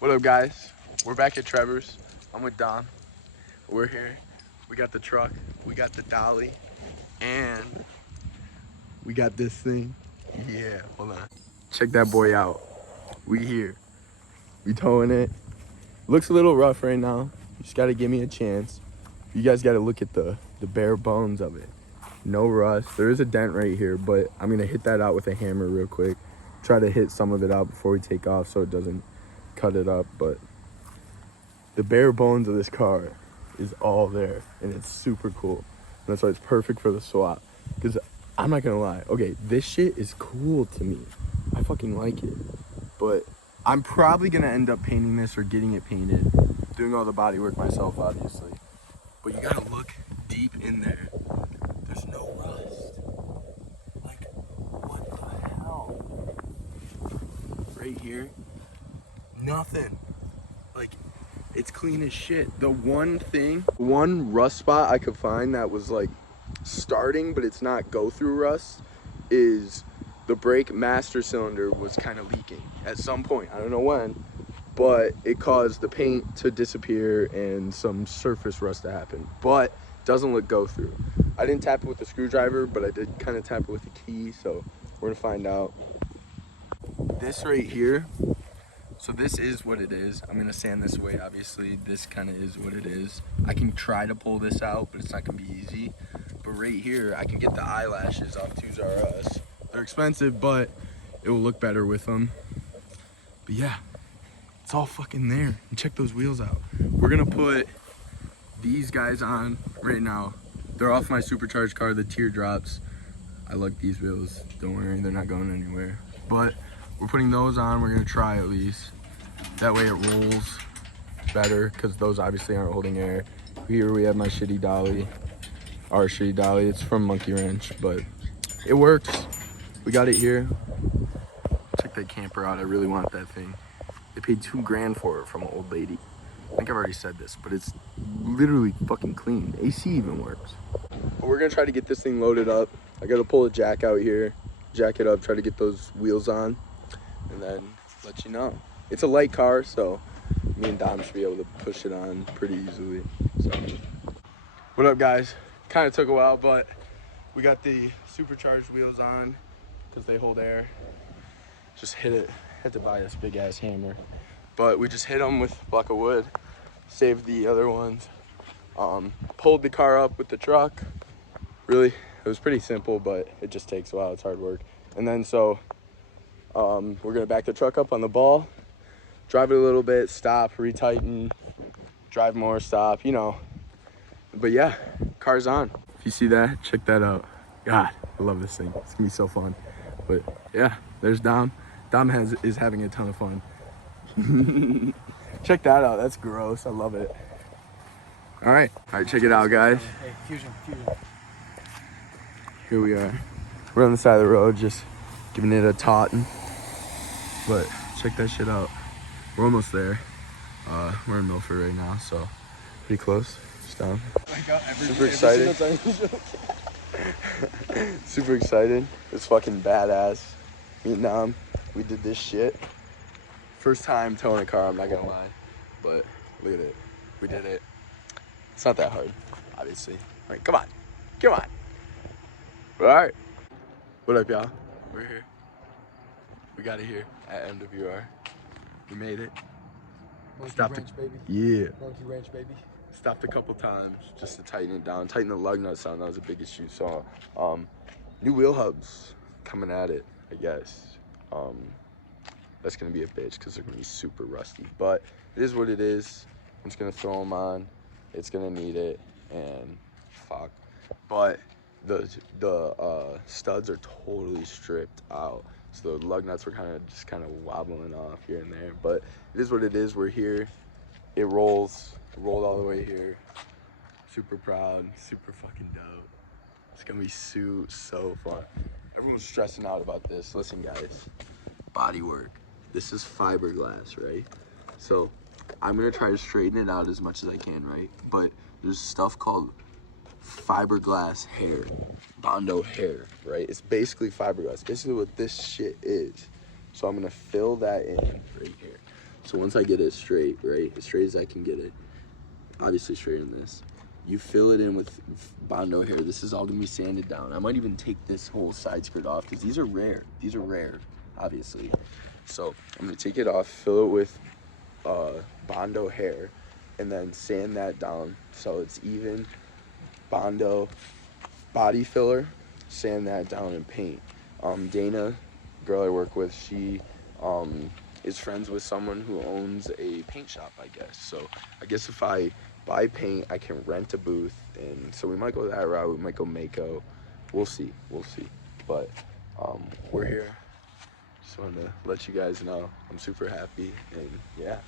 What up, guys? We're back at Trevor's. I'm with Dom. We're here. We got the truck, we got the dolly, and we got this thing. Yeah, hold on. Check that boy out. We here. We towing it. Looks a little rough right now. You just gotta give me a chance. You guys gotta look at the bare bones of it. No rust. There is a dent right here, but I'm gonna hit that out with a hammer real quick. Try to hit some of it out before we take off so it doesn't cut it up, but the bare bones of this car is all there, and it's super cool. And that's why it's perfect for the swap. Because I'm not gonna lie, okay, this shit is cool to me. I fucking like it. But I'm probably gonna end up painting this or getting it painted, doing all the body work myself, obviously. But you gotta look deep in there. There's no rust. Like, what the hell? Right here, nothing. Like, it's clean as shit. The one rust spot I could find that was like starting, but it's not go through rust, is the brake master cylinder was kind of leaking at some point. I don't know when, but it caused the paint to disappear and some surface rust to happen, but doesn't look go through. I didn't tap it with the screwdriver, but I did kind of tap it with the key, so we're gonna find out. This right here, so this is what it is. I'm gonna sand this away, obviously. This kind of is what it is. I can try to pull this out, but it's not gonna be easy. But right here, I can get the eyelashes off Toys R Us. They're expensive, but it will look better with them. But yeah, it's all fucking there. And check those wheels out. We're gonna put these guys on right now. They're off my supercharged car, the teardrops. I like these wheels, don't worry, they're not going anywhere. But we're putting those on, we're gonna try at least. That way it rolls better, because those obviously aren't holding air. Here we have my shitty dolly, our shitty dolly. It's from Monkey Wrench, but it works. We got it here. Check that camper out, I really want that thing. They paid $2 grand for it from an old lady. I think I've already said this, but it's literally fucking clean. AC even works. But we're gonna try to get this thing loaded up. I gotta pull a jack out here, jack it up, try to get those wheels on, and then let you know. It's a light car, so me and Dom should be able to push it on pretty easily. So, what up, guys? Kind of took a while, but we got the supercharged wheels on because they hold air. Just hit it. Had to buy this big ass hammer, but we just hit them with a block of wood. Saved the other ones. Pulled the car up with the truck. Really, it was pretty simple, but it just takes a while. It's hard work. And then so we're gonna back the truck up on the ball, drive it a little bit, stop, retighten, drive more, stop, you know. But yeah, car's on. If you see that, check that out. God, I love this thing. It's gonna be so fun. But yeah, there's Dom. Dom is having a ton of fun. Check that out. That's gross. I love it. All right, check it out, guys. Hey, fusion. Here we are. We're on the side of the road, just giving it a taunt. But check that shit out. We're almost there. We're in Milford right now, so pretty close. Just down. Super excited. Super excited. It's fucking badass. Me and Dom, we did this shit. First time towing a car, I'm not gonna lie. But look at it. We did it. It's not that hard, obviously. All right, come on. All right. What up, y'all? We're here. We got it here at MWR. We made it. Monkey Wrench, baby. Yeah. Monkey Wrench, baby. Stopped a couple times just to tighten it down. Tighten the lug nuts down. That was the biggest issue. So, new wheel hubs coming at it, I guess. That's gonna be a bitch because they're gonna be super rusty. But it is what it is. I'm just gonna throw them on. It's gonna need it, and fuck. But the studs are totally stripped out. So the lug nuts were kind of wobbling off here and there. But it is what it is. We're here. It rolls. It rolled all the way here. Super proud. Super fucking dope. It's gonna be so fun. Everyone's stressing out about this. Listen, guys. Body work. This is fiberglass, right? So I'm gonna try to straighten it out as much as I can, right? But there's stuff called fiberglass hair, Bondo hair, right? It's basically fiberglass. Basically what this shit is. So I'm gonna fill that in right here. So once I get it straight, right, as straight as I can get it, obviously straighter than this, you fill it in with Bondo hair. This is all gonna be sanded down. I might even take this whole side skirt off because these are rare. These are rare, obviously. So I'm gonna take it off, fill it with Bondo hair, and then sand that down so it's even. Bondo body filler, sand that down and paint. Dana, girl I work with, she is friends with someone who owns a paint shop, I guess. So I guess if I buy paint, I can rent a booth, and so we might go that route. We might go Mako. We'll see. But we're here. Just wanted to let you guys know I'm super happy, and yeah.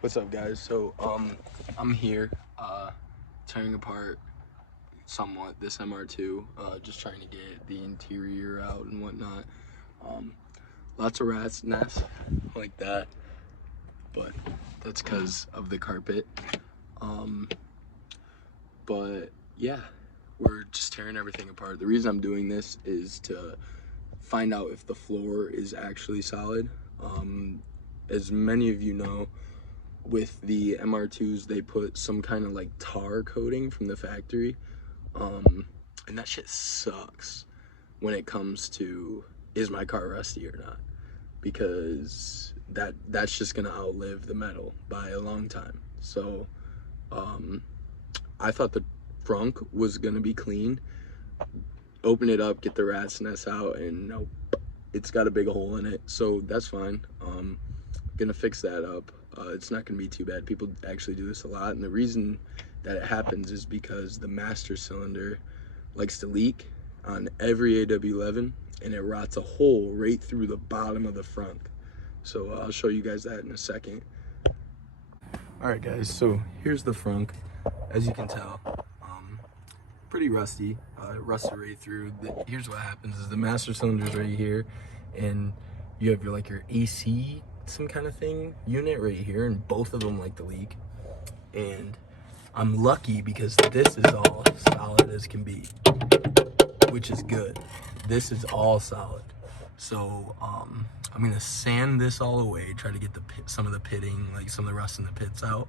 What's up, guys? So I'm here tearing apart somewhat this MR2, just trying to get the interior out and whatnot. Lots of rats nests like that, but that's because of the carpet. But yeah, we're just tearing everything apart. The reason I'm doing this is to find out if the floor is actually solid. As many of you know, with the MR2s, they put some kind of like tar coating from the factory, and that shit sucks when it comes to, is my car rusty or not, because that's just gonna outlive the metal by a long time. So I thought the trunk was gonna be clean, open it up, get the rat's nest out, and nope, it's got a big hole in it. So that's fine. Gonna fix that up. It's not gonna be too bad. People actually do this a lot, and the reason that it happens is because the master cylinder likes to leak on every AW11, and it rots a hole right through the bottom of the front. So I'll show you guys that in a second. All right, guys, so here's the front. As you can tell, pretty rusty. Rusted right through. Here's what happens is the master cylinder's right here, and you have your AC some kind of thing unit right here, and both of them like to leak. And I'm lucky because this is all solid as can be, which is good. This is all solid. So I'm gonna sand this all away, try to get some of the pitting, like some of the rust in the pits out,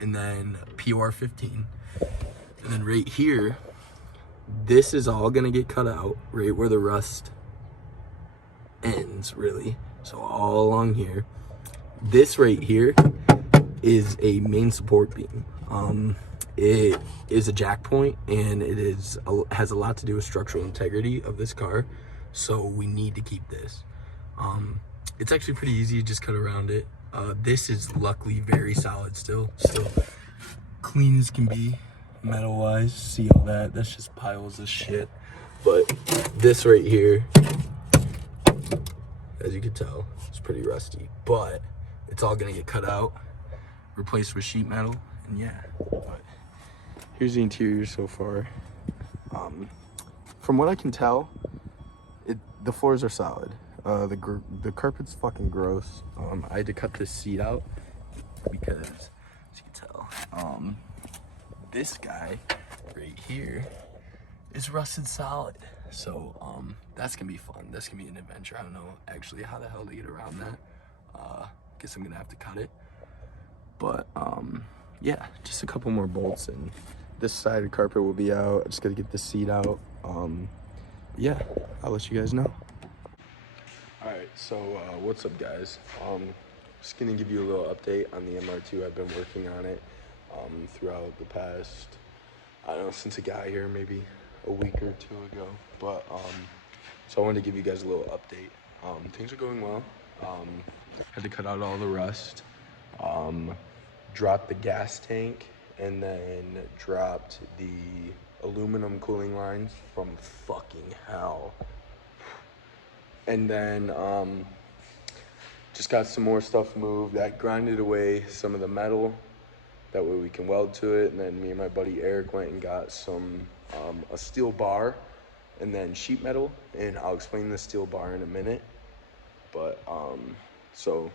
and then PUR 15. And then right here, this is all gonna get cut out right where the rust ends, really. So all along here. This right here is a main support beam. It is a jack point, and it has a lot to do with structural integrity of this car. So we need to keep this. It's actually pretty easy to just cut around it. This is luckily very solid still clean as can be, metal wise. See all that? That's just piles of shit. But this right here, as you can tell, it's pretty rusty, but it's all gonna get cut out, replaced with sheet metal, and yeah. But here's the interior so far. From what I can tell, the floors are solid. The carpet's fucking gross. I had to cut this seat out because, as you can tell, this guy right here is rusted solid. So that's gonna be fun. That's gonna be an adventure. I don't know actually how the hell to get around that. Guess I'm gonna have to cut it. But yeah, just a couple more bolts and this side of the carpet will be out. I just gotta get the seat out. Yeah, I'll let you guys know. All right, so what's up, guys? Just gonna give you a little update on the MR2. I've been working on it throughout the past, I don't know, since it got here, maybe a week or two ago. But so I wanted to give you guys a little update. Things are going well. Had to cut out all the rust, dropped the gas tank, and then dropped the aluminum cooling lines from fucking hell. And then just got some more stuff moved. That grinded away some of the metal. That way we can weld to it. And then me and my buddy Eric went and got some a steel bar and then sheet metal. And I'll explain the steel bar in a minute. But so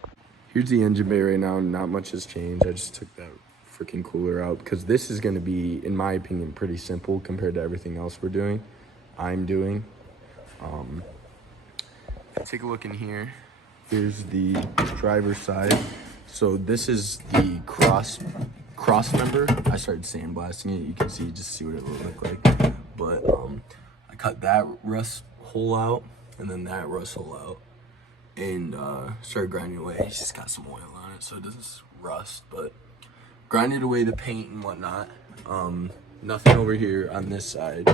here's the engine bay right now. Not much has changed. I just took that freaking cooler out because this is going to be, in my opinion, pretty simple compared to everything else I'm doing. Take a look in here. Here's the driver's side. So this is the cross member. I started sandblasting it. You can see, just see what it will look like. But I cut that rust hole out and then that rust hole out, and started grinding away. It's just got some oil on it, so it doesn't rust, but grinded away the paint and whatnot. Nothing over here on this side.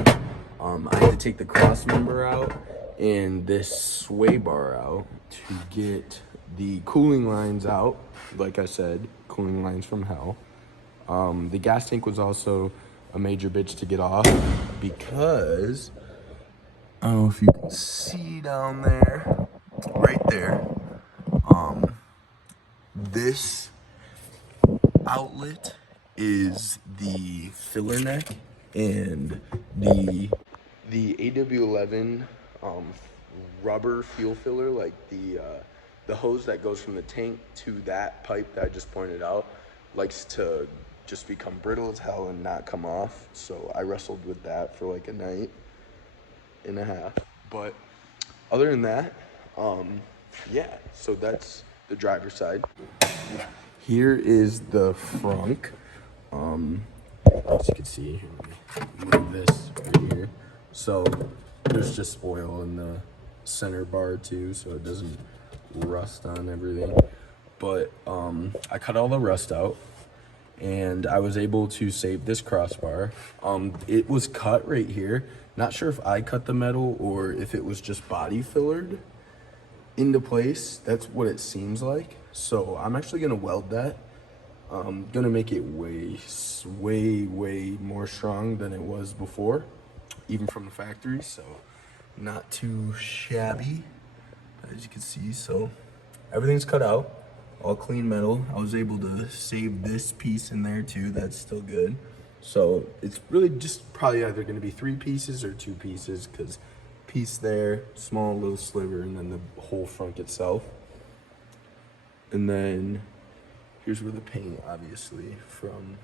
I had to take the cross member out and this sway bar out to get the cooling lines out. Like I said, cooling lines from hell. The gas tank was also a major bitch to get off because, I don't know if you can see down there, right there, this outlet is the filler neck, and the AW11 rubber fuel filler, like the hose that goes from the tank to that pipe that I just pointed out, likes to just become brittle as hell and not come off. So I wrestled with that for like a night and a half. But other than that, yeah, so that's the driver's side. Here is the frunk. As you can see, move this right here. So there's just oil in the center bar too, so it doesn't rust on everything. But I cut all the rust out, and I was able to save this crossbar. It was cut right here. Not sure if I cut the metal or if it was just body fillered into place. That's what it seems like. So I'm actually gonna weld that. Gonna make it way more strong than it was before, even from the factory. So not too shabby, as you can see. So everything's cut out, all clean metal. I was able to save this piece in there too. That's still good. So it's really just probably either gonna be 3 pieces or 2 pieces, because piece there, small little sliver, and then the whole front itself. And then here's where the paint, obviously, from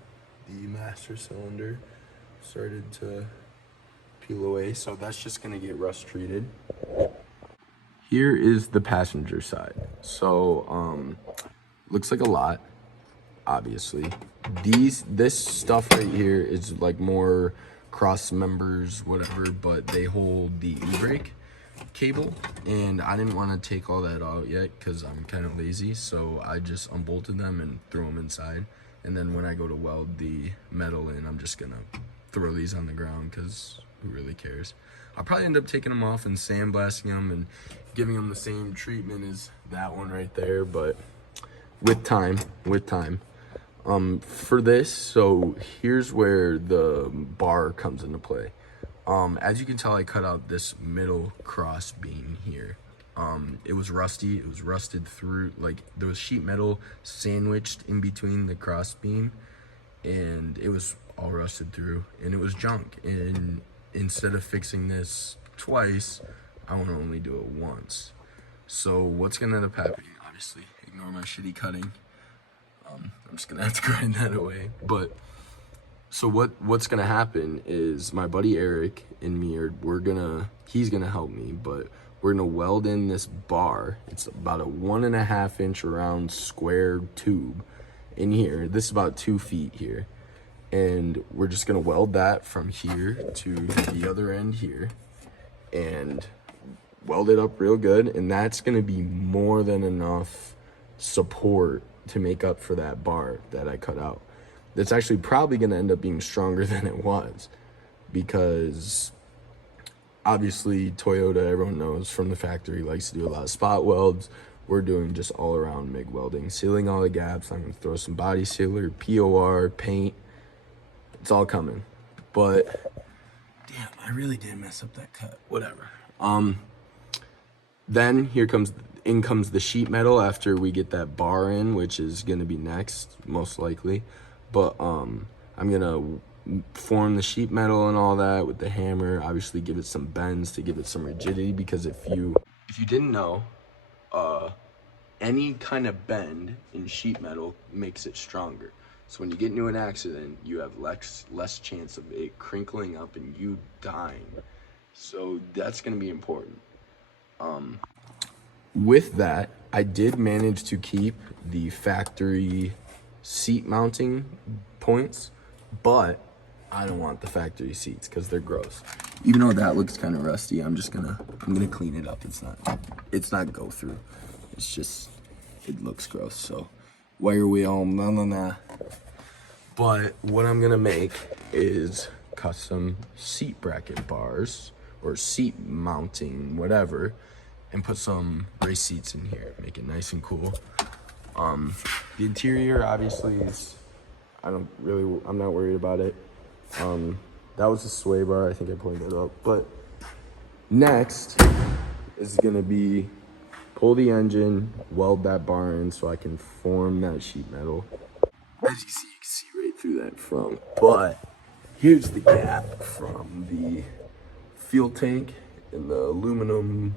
the master cylinder started to peel away. So that's just gonna get rust treated. Here is the passenger side. So looks like a lot, obviously. This stuff right here is like more cross members, whatever, but they hold the e-brake cable, and I didn't want to take all that out yet because I'm kind of lazy, so I just unbolted them and threw them inside. And then when I go to weld the metal in, I'm just gonna throw these on the ground because who really cares. I'll probably end up taking them off and sandblasting them and giving them the same treatment as that one right there, but with time. For this, so here's where the bar comes into play. As you can tell, I cut out this middle cross beam here. It was rusty. It was rusted through, like there was sheet metal sandwiched in between the cross beam, and it was all rusted through, and it was junk. And instead of fixing this twice, I want to only do it once. So what's gonna end up happening? Obviously, ignore my shitty cutting. I'm just gonna have to grind that away. But so what's gonna happen is my buddy Eric and me he's gonna help me, but we're gonna weld in this bar. It's about a 1.5 inch round square tube in here. This is about 2 feet here. And we're just gonna weld that from here to the other end here and weld it up real good. And that's gonna be more than enough support to make up for that bar that I cut out. That's actually probably gonna end up being stronger than it was, because obviously Toyota, everyone knows from the factory, likes to do a lot of spot welds. We're doing just all around MIG welding, sealing all the gaps. I'm gonna throw some body sealer, POR, paint. It's all coming. But damn, I really did mess up that cut. Whatever. Then in comes the sheet metal after we get that bar in, which is gonna be next, most likely. But I'm gonna form the sheet metal and all that with the hammer. Obviously, give it some bends to give it some rigidity, because if you didn't know, any kind of bend in sheet metal makes it stronger. So when you get into an accident, you have less chance of it crinkling up and you dying. So that's gonna be important. with that, I did manage to keep the factory seat mounting points, but I don't want the factory seats because they're gross. Even though that looks kind of rusty, I'm gonna clean it up. It's not go through. It's just, it looks gross. So wire wheel, nah. But what I'm gonna make is custom seat bracket bars or seat mounting, whatever, and put some race seats in here, make it nice and cool. The interior obviously is, I'm not worried about it. That was a sway bar, I think I pointed it up. But next is gonna be pull the engine, weld that bar in so I can form that sheet metal. As you can see right through that front. But here's the gap from the fuel tank and the aluminum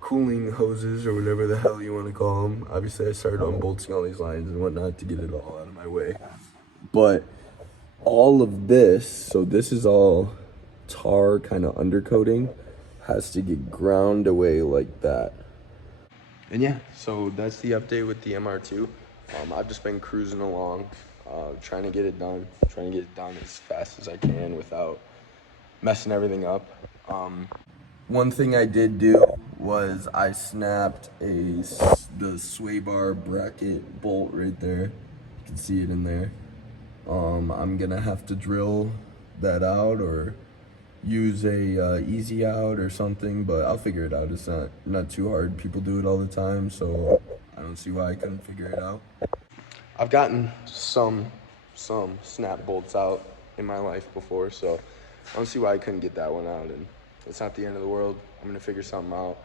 cooling hoses or whatever the hell you want to call them. Obviously, I started unbolting all these lines and whatnot to get it all out of my way. But all of this, so this is all tar kind of undercoating, has to get ground away like that. And yeah, so that's the update with the MR2. I've just been cruising along, trying to get it done as fast as I can without messing everything up. One thing I did do was I snapped the sway bar bracket bolt right there. You can see it in there. I'm gonna have to drill that out or use a easy out or something, but I'll figure it out. It's not too hard. People do it all the time, so I don't see why I couldn't figure it out. I've gotten some snap bolts out in my life before, so I don't see why I couldn't get that one out, and it's not the end of the world. I'm gonna figure something out.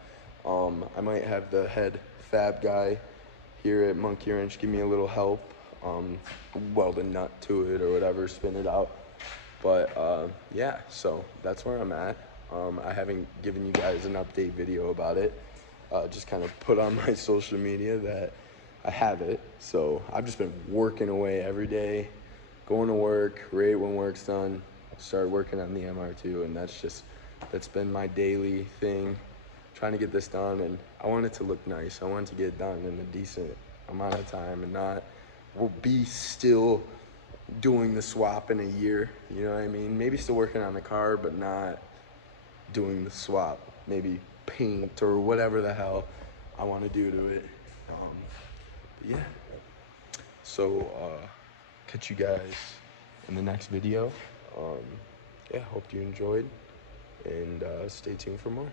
I might have the head fab guy here at Monkey Wrench give me a little help, weld a nut to it or whatever, spin it out. But yeah, so that's where I'm at. I haven't given you guys an update video about it. Just kind of put on my social media that I have it. So I've just been working away every day, going to work, right when work's done, start working on the MR2, and that's been my daily thing, trying to get this done. And I want it to look nice. I want it to get done in a decent amount of time and not will be still doing the swap in a year, you know what I mean? Maybe still working on the car, but not doing the swap. Maybe paint or whatever the hell I want to do to it. But yeah. So, catch you guys in the next video. Yeah, hope you enjoyed, and stay tuned for more.